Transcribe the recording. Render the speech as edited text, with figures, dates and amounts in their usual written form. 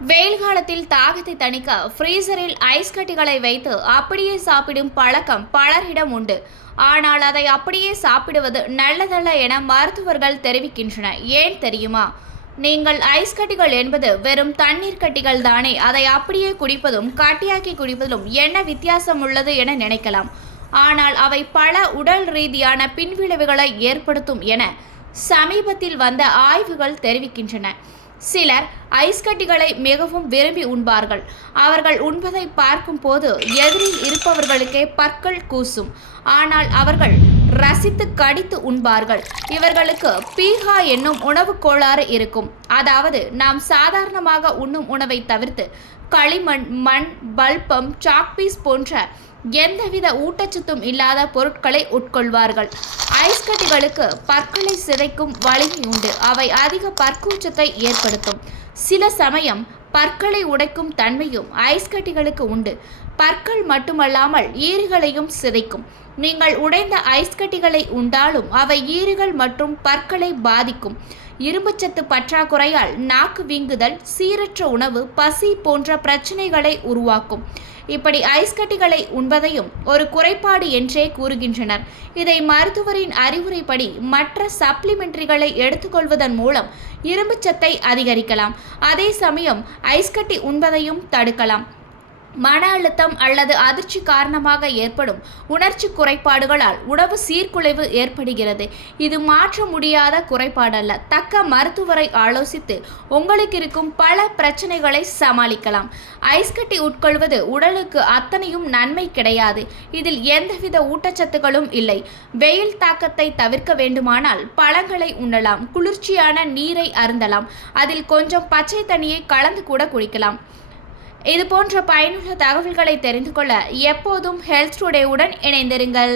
வெயில் காலத்தில் தாகத்தை தணிக்க ஃப்ரீசரில் ஐஸ் கட்டிகளை வைத்து அப்படியே சாப்பிடும் பழக்கம் பலரிடம் உண்டு. ஆனால் அதை அப்படியே சாப்பிடுவது நல்லதல்ல என மருத்துவர்கள் தெரிவிக்கின்றனர். ஏன் தெரியுமா? நீங்கள் ஐஸ் கட்டிகள் என்பது வெறும் தண்ணீர் கட்டிகள் தானே, அதை அப்படியே குடிப்பதும் கட்டியாக்கி குடிப்பதிலும் என்ன வித்தியாசம் உள்ளது என நினைக்கலாம். ஆனால் அவை பல உடல் ரீதியான பின்விளைவுகளை ஏற்படுத்தும் என சமீபத்தில் வந்த ஆய்வுகள் தெரிவிக்கின்றன. சிலர் ஐஸ் கட்டிகளை மிகவும் விரும்பி உண்பார்கள். அவர்கள் உண்பதை பார்க்கும் போது எதிரில் இருப்பவர்களுக்கே பற்கள் கூசும். ஆனால் அவர்கள் ரசித்து கடித்து உண்பார்கள். இவர்களுக்கு பீகா என்னும் உணவு கோளாறு இருக்கும். அதாவது நாம் சாதாரணமாக உண்ணும் உணவை தவிர்த்து களிமண், மண், பல்பம், சாக்பீஸ் போன்ற எந்தவித ஊட்டச்சத்தும் இல்லாத பொருட்களை உட்கொள்வார்கள். ஐஸ் கட்டிகளுக்கு பற்களை சிதைக்கும் வலிமை உண்டு. அவை அதிக பற்கூச்சத்தை ஏற்படுத்தும். சில சமயம் பற்களை உடைக்கும் தன்மையும் ஐஸ் கட்டிகளுக்கு உண்டு. பற்கள் மட்டுமல்லாமல் ஈறுகளையும் சிதைக்கும். நீங்கள் உடைந்த ஐஸ் கட்டிகளை உண்டாலும் அவை ஈறுகள் மற்றும் பற்களை பாதிக்கும். இரும்புச்சத்து பற்றாக்குறையால் நாக்கு வீங்குதல், சீரற்ற உணவு, பசி போன்ற பிரச்சனைகளை உருவாக்கும். இப்படி ஐஸ் கட்டிகளை உண்பதையும் ஒரு குறைபாடு என்றே கூறுகின்றனர். இதை மருத்துவரின் அறிவுரைப்படி மற்ற சப்ளிமெண்டரிகளை எடுத்துக்கொள்வதன் மூலம் இரும்புச்சத்தை அதிகரிக்கலாம். அதே சமயம் ஐஸ் கட்டி உண்பதையும் தடுக்கலாம். மன அழுத்தம் அல்லது அதிர்ச்சி காரணமாக ஏற்படும் உணர்ச்சி குறைபாடுகளால் உணவு சீர்குலைவு ஏற்படுகிறது. இது மாற்ற முடியாத குறைபாடல்ல. தக்க மருத்துவரை ஆலோசித்து உங்களுக்கு இருக்கும் பல பிரச்சனைகளை சமாளிக்கலாம். ஐஸ் கட்டி உட்கொள்வது உடலுக்கு அத்தனையும் நன்மை கிடையாது. இதில் எந்தவித ஊட்டச்சத்துக்களும் இல்லை. வெயில் தாக்கத்தை தவிர்க்க வேண்டுமானால் பழங்களை உண்ணலாம். குளிர்ச்சியான நீரை அருந்தலாம். அதில் கொஞ்சம் பச்சை தண்ணியை கலந்து கூட குடிக்கலாம். இது போன்ற பயனுள்ள தகவல்களை தெரிந்து கொள்ள எப்போதும் ஹெல்த் டுடேவுடன் இணைந்திருங்கள்.